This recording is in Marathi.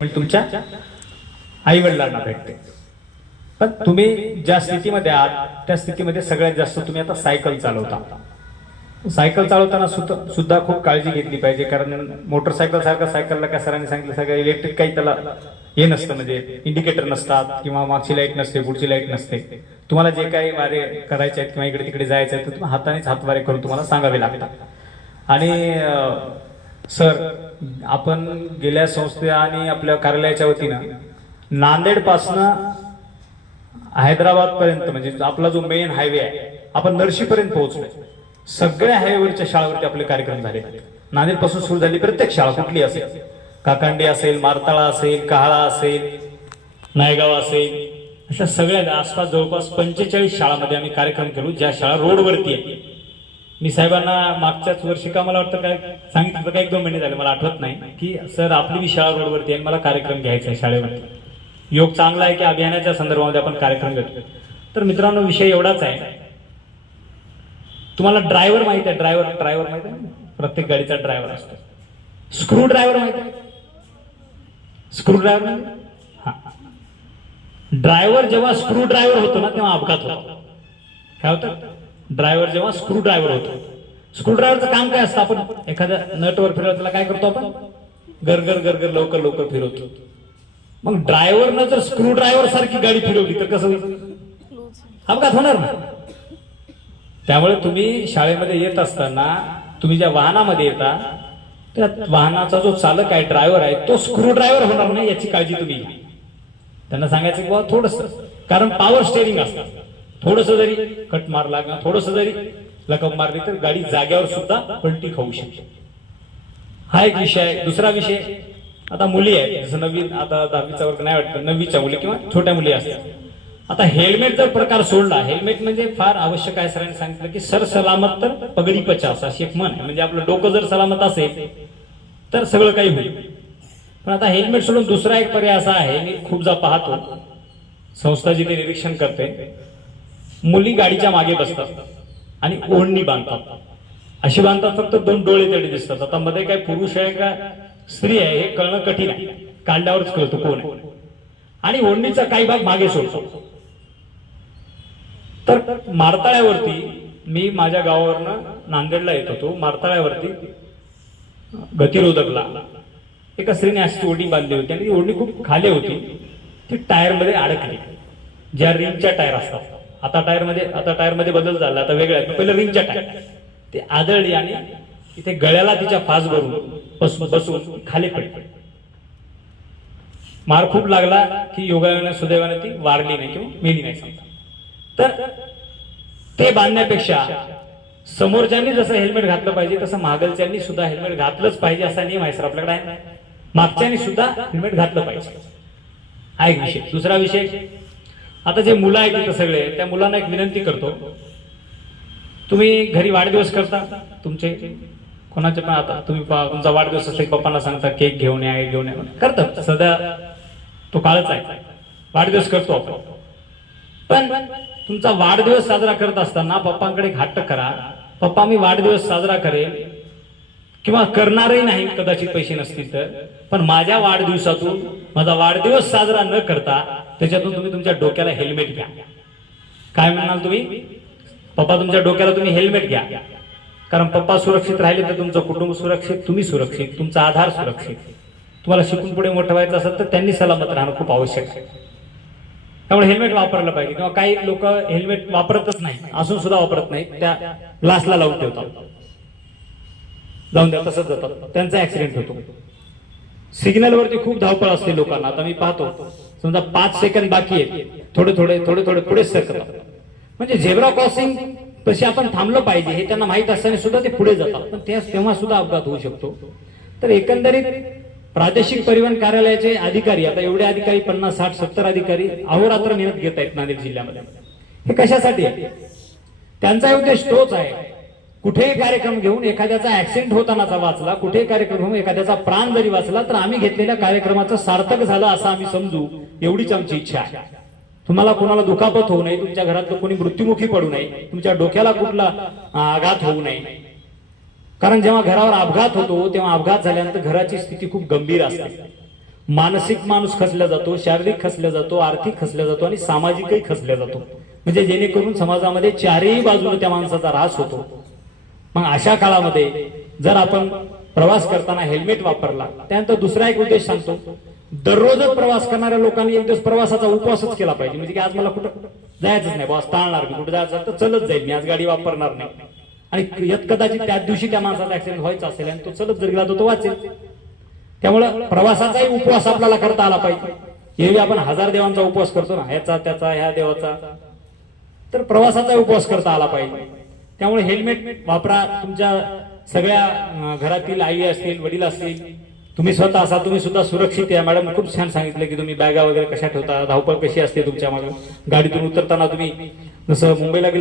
म्हणजे तुमच्या आई वडिलांना भेटते. पण तुम्ही ज्या स्थितीमध्ये आहात त्या स्थितीमध्ये सगळ्यात जास्त तुम्ही आता सायकल चालवता. सायकल चालवताना सुद्धा खूप काळजी घेतली पाहिजे, कारण मोटरसायकल सारखं सायकलला काय सरांनी सांगितलं सगळं इलेक्ट्रिक काही त्याला हे नसतं, म्हणजे इंडिकेटर नसतात किंवा मागची लाईट नसते, पुढची लाईट नसते. तुम्हाला जे काही वारे करायचे आहेत किंवा इकडे तिकडे जायचं आहे तर तुम्हाला हातानेच हातवारे करून तुम्हाला सांगावे लागतात. आणि सर, आपण गेल्या संस्थे आणि आपल्या कार्यालयाच्या वतीनं नांदेड पासनं हैदराबाद पर्यंत, म्हणजे आपला जो मेन हायवे आहे, आपण नरशी पर्यंत पोहोचलोय. सगळ्या हायवेवरच्या शाळावरती आपले कार्यक्रम झाले. नांदेड पासून सुरू झाली प्रत्येक शाळा कुठली असेल, काकांडी असेल, मारताळा असेल, कहाळा असेल, नायगाव असेल, अशा सगळ्या आसपास जवळपास 45 शाळांमध्ये आम्ही कार्यक्रम केलो, ज्या शाळा रोडवरती आहे. मी साहेबांना मागच्याच वर्षी का मला वाटतं काय सांगितलं, का 1-2 महिने झाले मला आठवत नाही, की सर आपली बी शाळा रोडवरती आहे, मला कार्यक्रम घ्यायचा आहे शाळेवरती. योग चांगला आहे की अभियानाच्या संदर्भामध्ये आपण कार्यक्रम घेतो. तर मित्रांनो, विषय एवढाच आहे. तुम्हाला ड्रायव्हर माहित आहे? ड्रायव्हर माहित आहे? प्रत्येक गाडीचा ड्रायव्हर असतो. स्क्रू ड्रायव्हर माहित आहे? स्क्रू ड्रायव्हर, हा, ड्रायव्हर जेव्हा स्क्रू ड्रायव्हर होतो ना तेव्हा अपघात होतो. काय होतं? ड्रायव्हर जेव्हा स्क्रू ड्रायव्हर होतो. स्क्रू ड्रायव्हरचं काम काय असतं? आपण एखाद्या नटवर फिरवतो त्याला काय करतो? आपण गरगर गरगर लवकर लवकर फिरवतो. मग ड्रायव्हरनं जर स्क्रू ड्रायव्हर सारखी गाडी फिरवली तर कसं होईल? अपघात होणार ना. त्यामुळे तुम्ही शाळेमध्ये येत असताना तुम्ही ज्या वाहनामध्ये येता त्या वाहनाचा जो चालक आहे, ड्रायव्हर आहे, तो स्क्रू ड्रायव्हर होणार नाही याची काळजी तुम्ही घ्या. त्यांना सांगायचं की बाबा थोडंसं, कारण पॉवर स्टेअरिंग असतं, थोडंसं जरी कट मारला किंवा थोडंसं जरी लकम मारली तर गाडी जाग्यावर सुद्धा पलटी खाऊ शकते. हा एक विषय आहे. दुसरा विषय, आता मुली आहेत, जसं नवीन आता 10वीचा वर्ग नाही वाटतं, 9वीच्या मुली किंवा छोट्या मुली असतात. आता हेल्मेट जर प्रकार सोडला, हेल्मेट म्हणजे फार आवश्यक आहे. सरांनी सांगितलं की सर सलामत तर पगडी 50 अशी एक म्हण आहे, म्हणजे आपलं डोकं जर सलामत असेल तर सगळं काही होईल. पण आता हेल्मेट सोडून दुसरा एक पर्याय असा आहे, मी खूपदा पाहतो, संस्था जिथे निरीक्षण करते, मुली गाडीच्या मागे बसतात आणि ओढणी बांधतात. अशी बांधतात फक्त 2 डोळे तेवढे दिसतात. आता मध्ये काय पुरुष आहे का स्त्री आहे हे कळणं कठीण आहे, काढल्यावरच कळतो कोण आहे. आणि ओढणीचा काही भाग मागे सोडतो. तर मारताळ्यावरती, मी माझ्या गावावरनं नांदेडला येत होतो, मारताळ्यावरती गतिरोधकला एका स्त्रीने अशी ओढणी बांधली होती आणि ती ओढणी खूप खाली होती. ती टायरमध्ये अडकली, ज्या रिंगच्या टायर असतात. आता टायरमध्ये बदल झाला, आता वेगळ्या, पहिलं रिंगच्या टायर, ते आदळली आणि इथे गळ्याला तिच्या फास भरून बसून खाली पडली. मार खूप लागला की योगायोगाने सुदैवाने ती वारली नाही किंवा मेली नाही समजा. तर ते बांधण्यापेक्षा समोरच्यांनी जसं हेल्मेट घातलं पाहिजे तसं मागलच्यांनी सुद्धा हेल्मेट घातलंच पाहिजे असा नियम आहे सर आपल्याकडे आहे. मागच्यांनी सुद्धा हेल्मेट घातलं पाहिजे, हा एक विषय. दुसरा विषय, आता जे मुलं आहेत तिथं सगळे, त्या मुलांना एक विनंती करतो, तुम्ही घरी वाढदिवस करता तुमचे, कोणाचे पण, आता तुम्ही तुमचा वाढदिवस असेल, पप्पांना सांगता केक घेऊन या, घेऊन या, करतात. सध्या तो काळच आहे, वाढदिवस करतो आपण. पण तुमचा वाढदिवस साजरा करत असताना पप्पांकडे हट्ट करा, पप्पा मी वाढदिवस साजरा करेल, किंवा करणारही नाही कदाचित पैसे नसतील तर, पण माझ्या वाढदिवसातून माझा वाढदिवस साजरा न करता त्याच्यातून तुम्ही तुमच्या डोक्याला हेल्मेट घ्या. काय म्हणाल तुम्ही? पप्पा तुमच्या डोक्याला तुम्ही हेल्मेट घ्या, कारण पप्पा सुरक्षित राहिले तर तुमचं कुटुंब सुरक्षित, तुम्ही सुरक्षित, तुमचा आधार सुरक्षित. तुम्हाला शिकून पुढे मोठं व्हायचं असेल तर त्यांनी सलामत राहणं खूप आवश्यक आहे. त्यामुळे हेल्मेट वापरलं पाहिजे. किंवा काही लोक हेल्मेट वापरतच नाही, असून सुद्धा वापरत नाही, त्या ग्लासला लावून ठेवतात, जाऊन द्या तसंच जातात, त्यांचा ऍक्सिडेंट होतो. सिग्नलवरती खूप धावपळ असते लोकांना. आता मी पाहतो, समजा 5 सेकंद बाकी आहेत, थोडे थोडे पुढे सरकतात, म्हणजे झेब्रा क्रॉसिंग तशी आपण थांबलं पाहिजे हे त्यांना माहित असताना सुद्धा ते पुढे जातात, पण तेव्हा सुद्धा अपघात होऊ शकतो. तर एकंदरीत प्रादेशिक परिवहन कार्यालयाचे अधिकारी, आता एवढे अधिकारी 50, 60, 70 अधिकारी अहोरात्र मेहनत घेत आहेत नांदेड जिल्ह्यामध्ये. हे कशासाठी आहे? त्यांचा उद्देश तोच आहे, कुठेही कार्यक्रम घेऊन एखाद्याचा ऍक्सिडेंट होतानाचा वाचला, कुठेही कार्यक्रम घेऊन एखाद्याचा प्राण जरी वाचला तर आम्ही घेतलेल्या कार्यक्रमाचं सार्थक झालं असं आम्ही समजू, एवढीच आमची इच्छा आहे. तुम्हाला कोणाला दुखापत होऊ नये, तुमच्या घरातलं कोणी मृत्युमुखी पडू नये, तुमच्या डोक्याला कुठला आघात होऊ नये. कारण जेव्हा घरावर अपघात होतो तेव्हा अपघात झाल्यानंतर घराची स्थिती खूप गंभीर असते. मानसिक माणूस खचला जातो, शारीरिक खचला जातो, आर्थिक खचला जातो आणि सामाजिकही खचला जातो. म्हणजे जेणेकरून समाजामध्ये चारही बाजूने त्या माणसाचा ऱ्हास होतो. मग अशा काळामध्ये जर आपण प्रवास करताना हेल्मेट वापरला, त्यानंतर दुसरा एक उद्देश सांगतो, दररोजच प्रवास करणाऱ्या लोकांनी एक दिवस प्रवासाचा उपवासच केला पाहिजे. म्हणजे की आज मला कुठं जायचंच नाही, बॉस टाळणार, मी कुठे जायचं तर चलत जाईल, मी आज गाडी वापरणार नाही. आणि यत कदाचित त्याच दिवशी त्या माणसाचा ऍक्सिडेंट व्हायचा असेल आणि तो चलत जर गेला तर तो वाचेल. त्यामुळं प्रवासाचाही उपवास आपल्याला करता आला पाहिजे. एरवी आपण 1000 देवांचा उपवास करतो ना, ह्याचा त्याचा ह्या देवाचा, तर प्रवासाचा उपवास करता आला पाहिजे. त्यामुळे हेल्मेट वापरा. तुमच्या सगळ्या घरातील आई असतील, वडील असतील, तुम्ही स्वतः असा, तुम्ही सुद्धा सुरक्षित या. मॅडम खूप छान सांगितलं की तुम्ही बॅगा वगैरे कशा ठेवता, धावपळ कशी असते तुमच्या मागे, गाडीतून उतरताना तुम्ही जसं मुंबईला